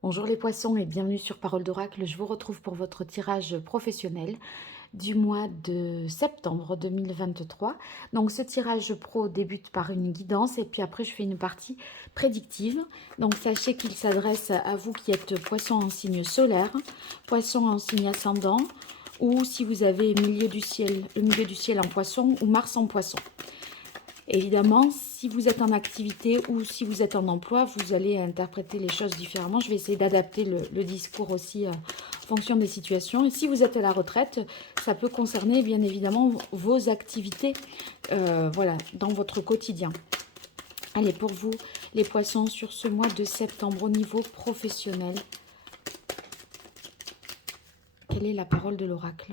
Bonjour les poissons et bienvenue sur Parole d'Oracle. Je vous retrouve pour votre tirage professionnel du mois de septembre 2023. Donc ce tirage pro débute par une guidance et puis après je fais une partie prédictive. Donc sachez qu'il s'adresse à vous qui êtes poisson en signe solaire, poisson en signe ascendant ou si vous avez le milieu du ciel en poisson ou Mars en poisson. Évidemment, si vous êtes en activité ou si vous êtes en emploi, vous allez interpréter les choses différemment. Je vais essayer d'adapter le discours aussi en fonction des situations. Et si vous êtes à la retraite, ça peut concerner bien évidemment vos activités voilà, dans votre quotidien. Allez, pour vous, les poissons, sur ce mois de septembre au niveau professionnel, quelle est la parole de l'oracle?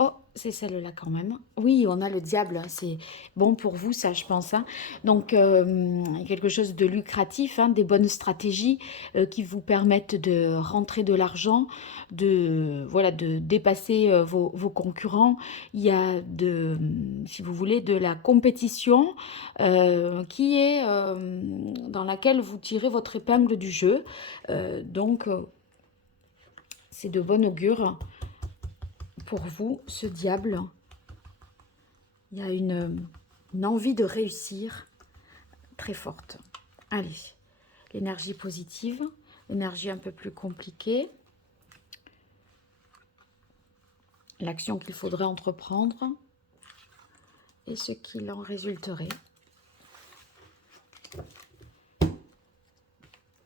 Oh, c'est celle-là quand même. Oui, on a le diable. C'est bon pour vous, ça, je pense. Hein. Donc, quelque chose de lucratif, hein, des bonnes stratégies qui vous permettent de rentrer de l'argent, voilà, de dépasser vos concurrents. Il y a, si vous voulez, de la compétition qui est dans laquelle vous tirez votre épingle du jeu. Donc, c'est de bon augure. Pour vous, ce diable, il y a une envie de réussir très forte. Allez, l'énergie positive, l'énergie un peu plus compliquée, l'action qu'il faudrait entreprendre et ce qu'il en résulterait.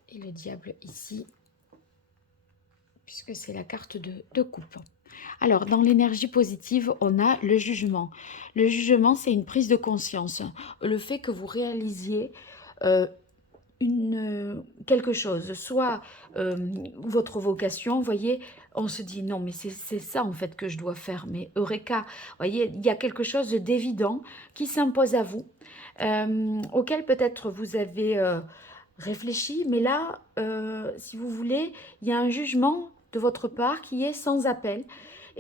Et le diable ici, puisque c'est la carte de coupe. Alors, dans l'énergie positive, on a le jugement. Le jugement, c'est une prise de conscience. Le fait que vous réalisiez quelque chose, soit votre vocation, vous voyez, on se dit non mais c'est ça en fait que je dois faire, mais Eureka, vous voyez, il y a quelque chose d'évident qui s'impose à vous, auquel peut-être vous avez réfléchi, mais là, si vous voulez, il y a un jugement de votre part qui est sans appel,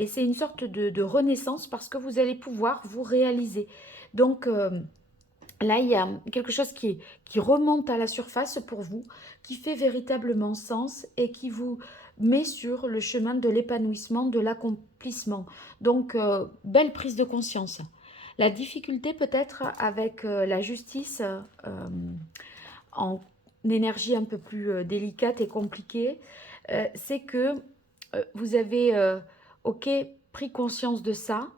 et c'est une sorte de renaissance parce que vous allez pouvoir vous réaliser. Donc, là, il y a quelque chose qui remonte à la surface pour vous, qui fait véritablement sens et qui vous met sur le chemin de l'épanouissement, de l'accomplissement. Donc, belle prise de conscience. La difficulté peut-être avec la justice en énergie un peu plus délicate et compliquée, c'est que vous avez, ok, pris conscience de ça,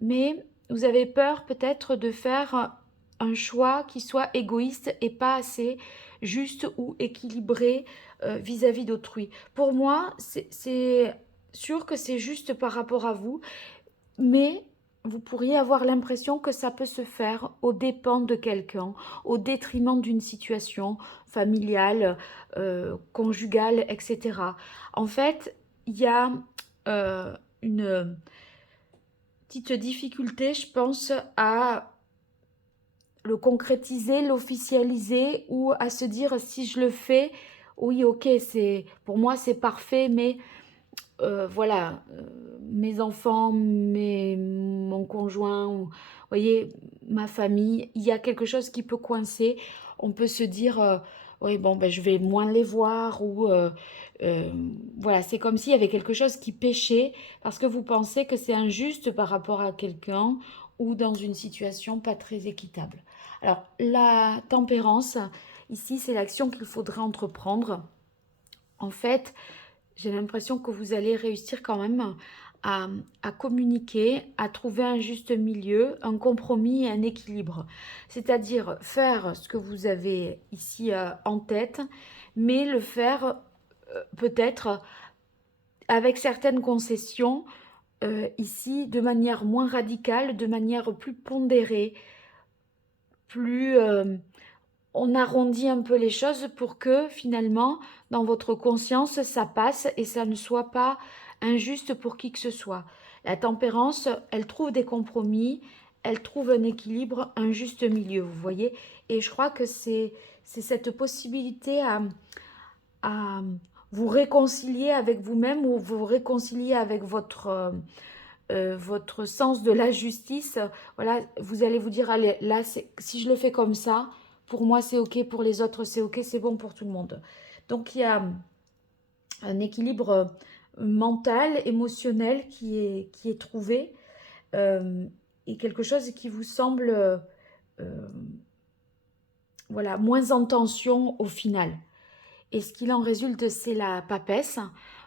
mais vous avez peur peut-être de faire un choix qui soit égoïste et pas assez juste ou équilibré vis-à-vis d'autrui. Pour moi, c'est sûr que c'est juste par rapport à vous, mais vous pourriez avoir l'impression que ça peut se faire aux dépens de quelqu'un, au détriment d'une situation familiale, conjugale, etc. En fait, il y a une petite difficulté, je pense, à le concrétiser, l'officialiser ou à se dire si je le fais, oui, ok, c'est pour moi c'est parfait, mais voilà, mes enfants, mon conjoint, ou, vous voyez, ma famille, il y a quelque chose qui peut coincer. On peut se dire, oui, bon, ben, je vais moins les voir, ou euh, voilà, c'est comme s'il y avait quelque chose qui pêchait parce que vous pensez que c'est injuste par rapport à quelqu'un ou dans une situation pas très équitable. Alors, la tempérance, ici, c'est l'action qu'il faudrait entreprendre. En fait, j'ai l'impression que vous allez réussir quand même à, à communiquer, à trouver un juste milieu, un compromis et un équilibre. C'est-à-dire faire ce que vous avez ici en tête, mais le faire peut-être avec certaines concessions ici de manière moins radicale, de manière plus pondérée, plus... on arrondit un peu les choses pour que finalement, dans votre conscience, ça passe et ça ne soit pas injuste pour qui que ce soit. La tempérance, elle trouve des compromis, elle trouve un équilibre, un juste milieu, vous voyez. Et je crois que c'est cette possibilité à vous réconcilier avec vous-même ou vous réconcilier avec votre sens de la justice. Voilà, vous allez vous dire, allez, là, si je le fais comme ça, pour moi c'est ok, pour les autres c'est ok, c'est bon pour tout le monde. Donc il y a un équilibre mental, émotionnel qui est trouvé, et quelque chose qui vous semble voilà, moins en tension au final. Et ce qu'il en résulte, c'est la papesse.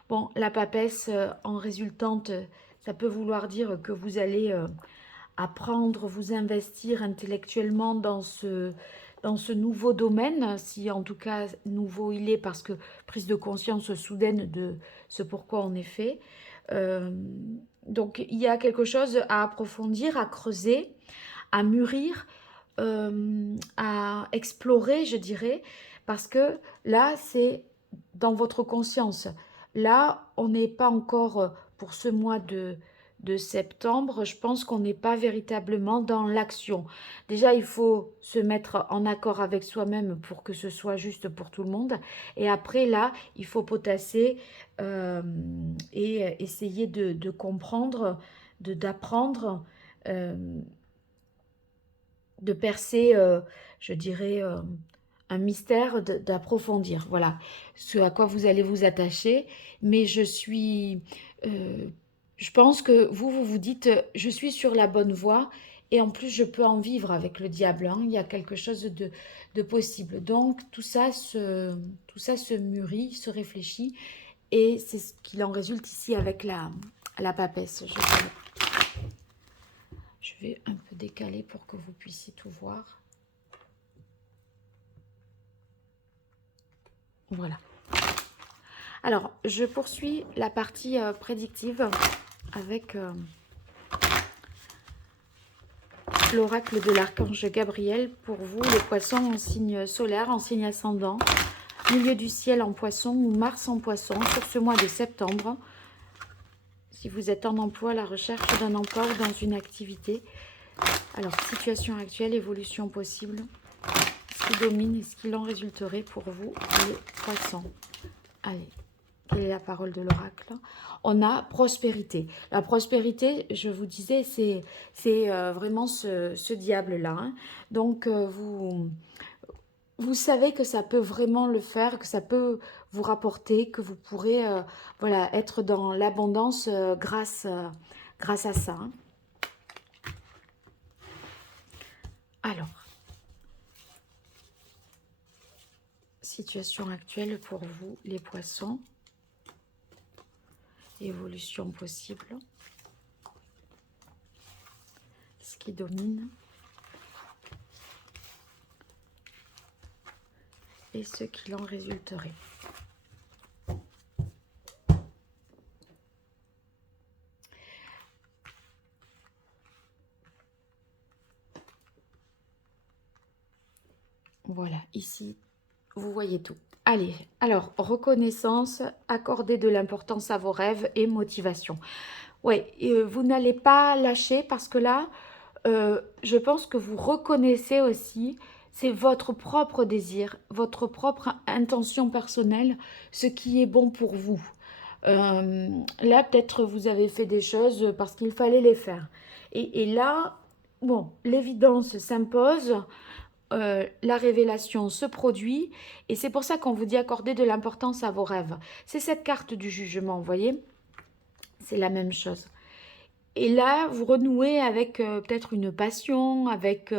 Bon, la papesse en résultante, ça peut vouloir dire que vous allez apprendre, vous investir intellectuellement dans ce nouveau domaine, si en tout cas nouveau il est, parce que prise de conscience soudaine de ce pourquoi on est fait. Euh, donc il y a quelque chose à approfondir, à creuser, à mûrir, à explorer, je dirais, parce que là, c'est dans votre conscience. Là, on n'est pas encore, pour ce mois de septembre, je pense qu'on n'est pas véritablement dans l'action. Déjà, il faut se mettre en accord avec soi-même pour que ce soit juste pour tout le monde. Et après, là, il faut potasser et essayer de comprendre, d'apprendre. euh, de percer, je dirais, un mystère, d'approfondir. Voilà ce à quoi vous allez vous attacher. Mais je pense que vous vous dites, je suis sur la bonne voie et en plus je peux en vivre avec le diable, hein. Il y a quelque chose de possible. Donc tout ça se mûrit, se réfléchit et c'est ce qu'il en résulte ici avec la papesse. Je vais un peu décaler pour que vous puissiez tout voir. Voilà. Alors, je poursuis la partie prédictive avec l'oracle de l'archange Gabriel pour vous, les poissons en signe solaire, en signe ascendant, milieu du ciel en poisson ou Mars en poisson sur ce mois de septembre. Si vous êtes en emploi, la recherche d'un emploi ou dans une activité. Alors, situation actuelle, évolution possible, ce qui domine et ce qu'il en résulterait pour vous, les poissons. Allez, quelle est la parole de l'oracle? On a prospérité. La prospérité, je vous disais, c'est vraiment ce diable-là, hein. Donc, vous savez que ça peut vraiment le faire, que ça peut vous rapporter, que vous pourrez voilà, être dans l'abondance grâce à ça, hein. Alors, situation actuelle pour vous, les poissons. Évolution possible. Ce qui domine. Et ce qu'il en résulterait. Voilà, ici, vous voyez tout. Allez, alors, reconnaissance, accorder de l'importance à vos rêves et motivation. Oui, vous n'allez pas lâcher parce que là, je pense que vous reconnaissez aussi, c'est votre propre désir, votre propre intention personnelle, ce qui est bon pour vous. Là, peut-être vous avez fait des choses parce qu'il fallait les faire. Et là, bon, l'évidence s'impose, la révélation se produit, et c'est pour ça qu'on vous dit accorder de l'importance à vos rêves. C'est cette carte du jugement, vous voyez? C'est la même chose. Et là, vous renouez avec peut-être une passion, avec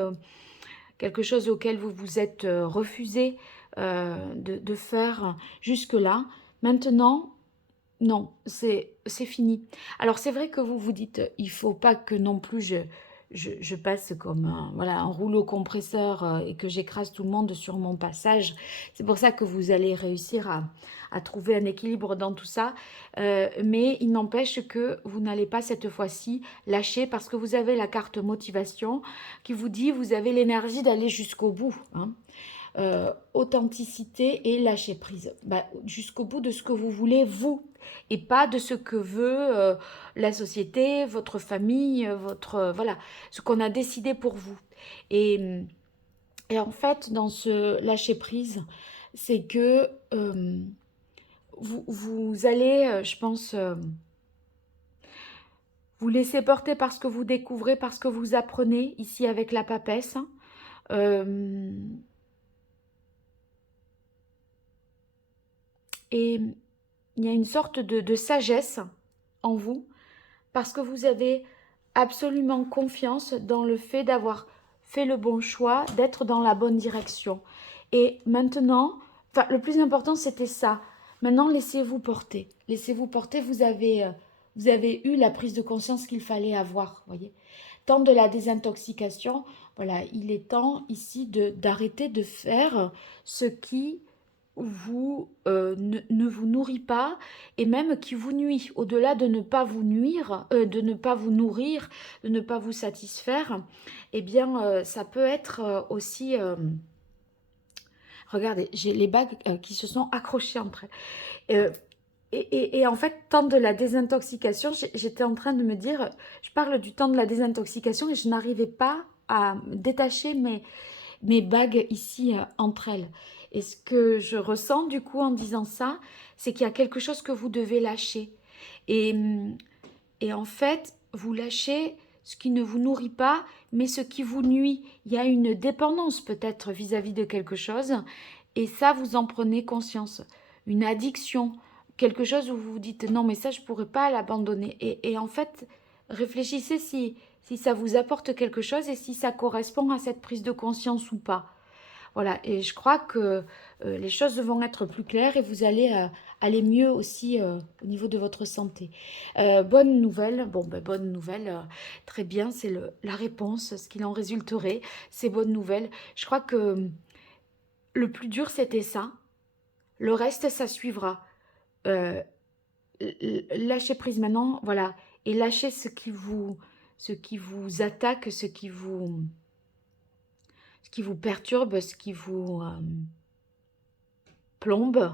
quelque chose auquel vous vous êtes refusé de faire jusque-là. Maintenant, non, c'est fini. Alors, c'est vrai que vous vous dites, il faut pas que non plus je passe comme voilà, un rouleau compresseur et que j'écrase tout le monde sur mon passage. C'est pour ça que vous allez réussir à trouver un équilibre dans tout ça. Mais il n'empêche que vous n'allez pas cette fois-ci lâcher parce que vous avez la carte motivation qui vous dit vous avez l'énergie d'aller jusqu'au bout, hein. Authenticité et lâcher prise. Bah, jusqu'au bout de ce que vous voulez, vous, et pas de ce que veut la société, votre famille, voilà, ce qu'on a décidé pour vous. Et, et en fait, dans ce lâcher prise, c'est que vous allez, je pense, vous laisser porter par ce que vous découvrez, parce que vous apprenez ici avec la papesse, hein. Et il y a une sorte de sagesse en vous, parce que vous avez absolument confiance dans le fait d'avoir fait le bon choix, d'être dans la bonne direction. Et maintenant, enfin, le plus important, c'était ça. Maintenant, laissez-vous porter. Laissez-vous porter, vous avez eu la prise de conscience qu'il fallait avoir, voyez. Temps de la désintoxication, voilà, il est temps ici d'arrêter de faire ce qui ne vous nourrit pas et même qui vous nuit. Au-delà de ne pas vous nuire, de ne pas vous nourrir, de ne pas vous satisfaire, eh bien, ça peut être aussi... regardez, j'ai les bagues qui se sont accrochées entre elles. Et en fait, temps de la désintoxication, j'étais en train de me dire, je parle du temps de la désintoxication et je n'arrivais pas à détacher mes bagues ici entre elles. Et ce que je ressens du coup en disant ça, c'est qu'il y a quelque chose que vous devez lâcher. Et, et en fait, vous lâchez ce qui ne vous nourrit pas, mais ce qui vous nuit. Il y a une dépendance peut-être vis-à-vis de quelque chose, et ça, vous en prenez conscience. Une addiction, quelque chose où vous vous dites non, mais ça, je ne pourrais pas l'abandonner. Et en fait, réfléchissez si ça vous apporte quelque chose et si ça correspond à cette prise de conscience ou pas. Voilà, et je crois que les choses vont être plus claires et vous allez aller mieux aussi au niveau de votre santé. Bonne nouvelle, bon, ben, bonne nouvelle, très bien, c'est la réponse, ce qu'il en résulterait, c'est bonne nouvelle. Je crois que le plus dur, c'était ça. Le reste, ça suivra. Euh, Lâchez prise maintenant, voilà, et lâchez ce qui vous attaque, ce qui vous perturbe, ce qui vous plombe.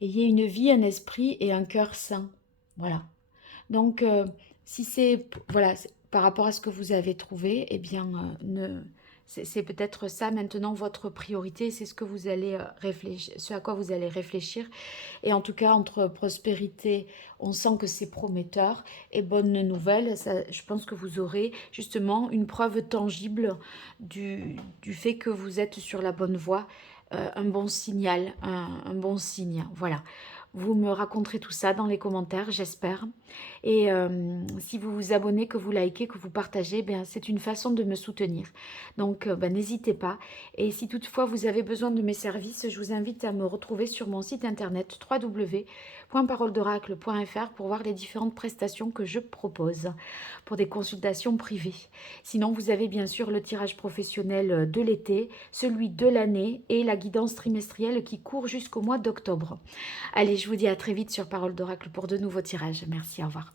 Ayez une vie, un esprit et un cœur sain. Voilà. Donc, si c'est voilà, par rapport à ce que vous avez trouvé, eh bien, c'est peut-être ça maintenant votre priorité, c'est ce que vous allez réfléchir, ce à quoi vous allez réfléchir. Et en tout cas, entre prospérité, on sent que c'est prometteur et bonne nouvelle. Ça, je pense que vous aurez justement une preuve tangible du fait que vous êtes sur la bonne voie, un bon signal, un bon signe. Voilà. Vous me raconterez tout ça dans les commentaires, j'espère. Et si vous vous abonnez, que vous likez, que vous partagez, ben, c'est une façon de me soutenir. Donc, ben, n'hésitez pas. Et si toutefois vous avez besoin de mes services, je vous invite à me retrouver sur mon site internet www.paroledoracle.fr pour voir les différentes prestations que je propose pour des consultations privées. Sinon, vous avez bien sûr le tirage professionnel de l'été, celui de l'année et la guidance trimestrielle qui court jusqu'au mois d'octobre. Allez, je vous dis à très vite sur Parole d'Oracle pour de nouveaux tirages. Merci, au revoir.